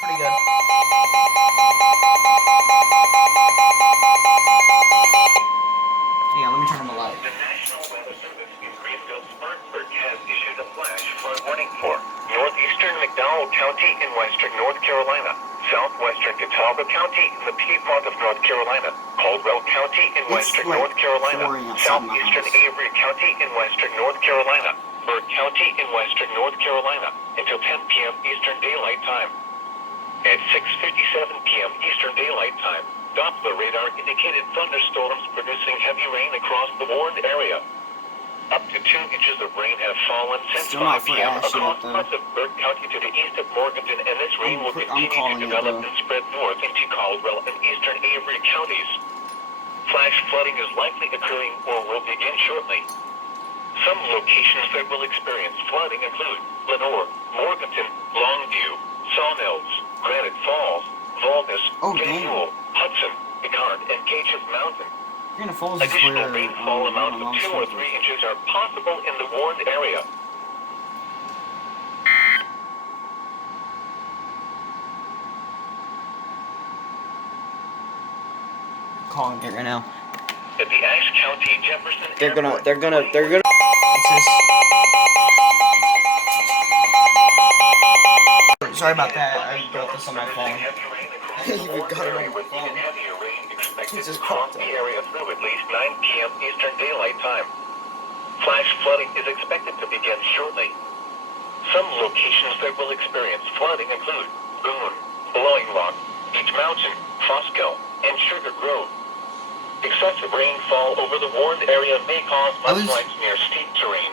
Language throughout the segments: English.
pretty good. Yeah, let me turn on the light. The National Weather Service in Greenville-Spartanburg has issued a flash flood warning for northeastern McDowell County in western North Carolina, southwestern Catawba County in the Piedmont of North Carolina, Caldwell County in western North Carolina, southeastern Avery County in western North Carolina, Burke County in western North Carolina, until 10 p.m. Eastern Daylight Time. At 6:57 p.m. Eastern Daylight Time, Doppler radar indicated thunderstorms producing heavy rain across the warned area. Up to 2 inches of rain have fallen since 5 p.m. across parts of Burke County to the east of Morganton, and this rain will continue to develop and spread north into Caldwell and eastern Avery counties. Flash flooding is likely occurring or will begin shortly. Some locations that will experience flooding include Lenore, Morganton, Longview, Sawmills, Granite Falls, Valdez, Faneuil, Hudson, Picard, and Cages Mountain. Additional rainfall amounts of 2 or 3 inches are possible in the warned area. Calling it right now. At the Ashe County Jefferson They're gonna. What's this? Sorry about that. I built this on my phone. I even got it on my phone. Jesus Christ. The area through at least 9 p.m. Eastern Daylight Time. Flash flooding is expected to begin shortly. Some locations that will experience flooding include Boone, Blowing Rock, Beach Mountain, Fosco, and Sugar Grove. Excessive rainfall over the warned area may cause mudslides near steep terrain.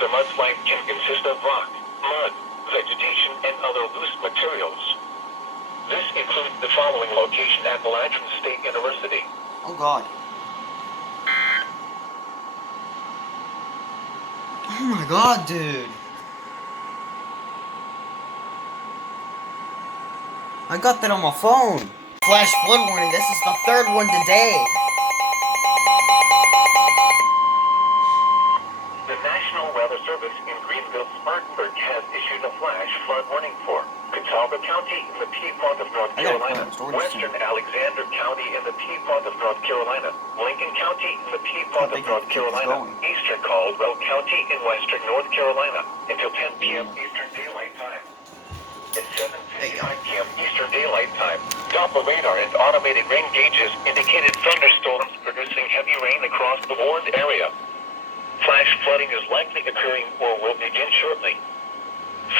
The mudslide can consist of rock, mud, vegetation, and other loose materials. This includes the following location: Appalachian State University. Oh God. Oh my God, dude. I got that on my phone. Flash flood warning. This is the third one today. The National Weather Service in Greenville-Spartanburg has issued a flash flood warning for Catawba County in the Piedmont of North Carolina, western Alexander County in the Piedmont of North Carolina, Lincoln County in the Piedmont of North Carolina, eastern Caldwell County in western North Carolina, until 10 p.m. Eastern Daylight Time. At 7:55 p.m. Eastern Daylight Time, Doppler radar and automated rain gauges indicated thunderstorms producing heavy rain across the warned area. Flash flooding is likely occurring or will begin shortly.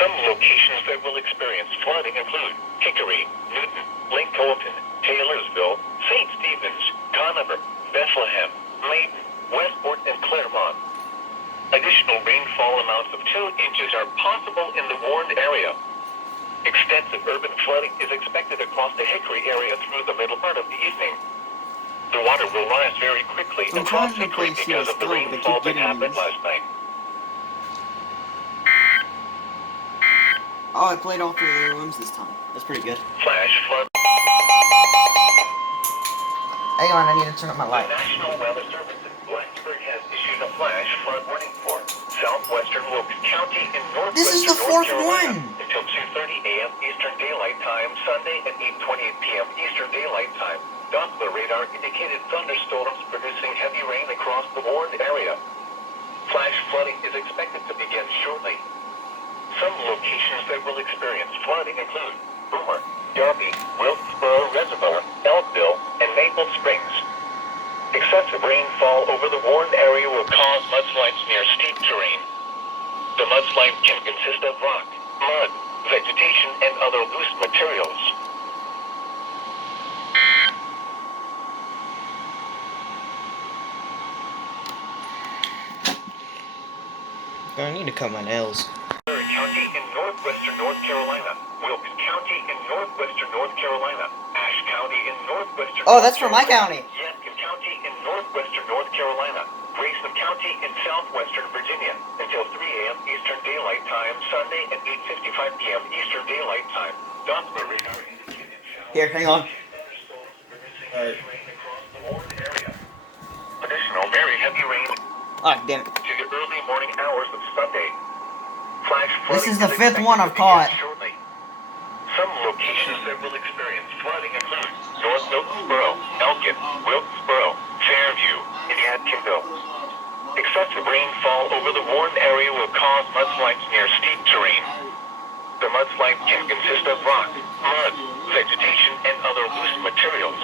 Some locations that will experience flooding include Hickory, Newton, Lincoln, Taylorsville, St. Stephen's, Conover, Bethlehem, Maiden, Westport, and Claremont. Additional rainfall amounts of 2 inches are possible in the warned area. Extensive urban flooding is expected across the Hickory area through the middle part of the evening. The water will rise very quickly across Hickory because of the rainfall that happened last night. Oh, I played all 3 rooms this time. That's pretty good. Flash flood. Hang on, I need to turn up my light. The National Weather Service in Blacksburg has issued a flash flood warning for southwestern Wilkes County in northwestern This is the fourth North Carolina one! until 2:30 a.m. Eastern Daylight Time, Sunday at 8:28 p.m. Eastern Daylight Time. Doppler radar indicated thunderstorms producing heavy rain across the warned area. Flash flooding is expected to begin shortly. Some locations that will experience flooding include Boomer, Darby, Wilkesboro Reservoir, Elkville, and Maple Springs. Excessive rainfall over the warned area will cause mudslides near steep terrain. The mudslide can consist of rock, mud, vegetation, and other loose materials. I need to cut my nails. Burke County in northwestern North Carolina, Wilkes County in northwestern North Carolina, Ashe County in northwestern Oh, that's from my county. Yadkin County in northwestern North Carolina, Grayson County in southwestern Virginia, until 3 a.m. Eastern Daylight Time, Sunday at 8:55 p.m. Eastern Daylight Time. Doppler radar indicated showers. Here, hang on. Additional very heavy rain. Ah, damn it. To the early morning hours of Sunday. Flash This is flooding the 5th one I've caught. shortly. Some locations that will experience flooding include North Wilkesboro, Elgin, Wilkesboro, Fairview, and Yadkinville. Excessive rainfall over the warned area will cause mudslides near steep terrain. The mudslide can consist of rock, mud, vegetation, and other loose materials.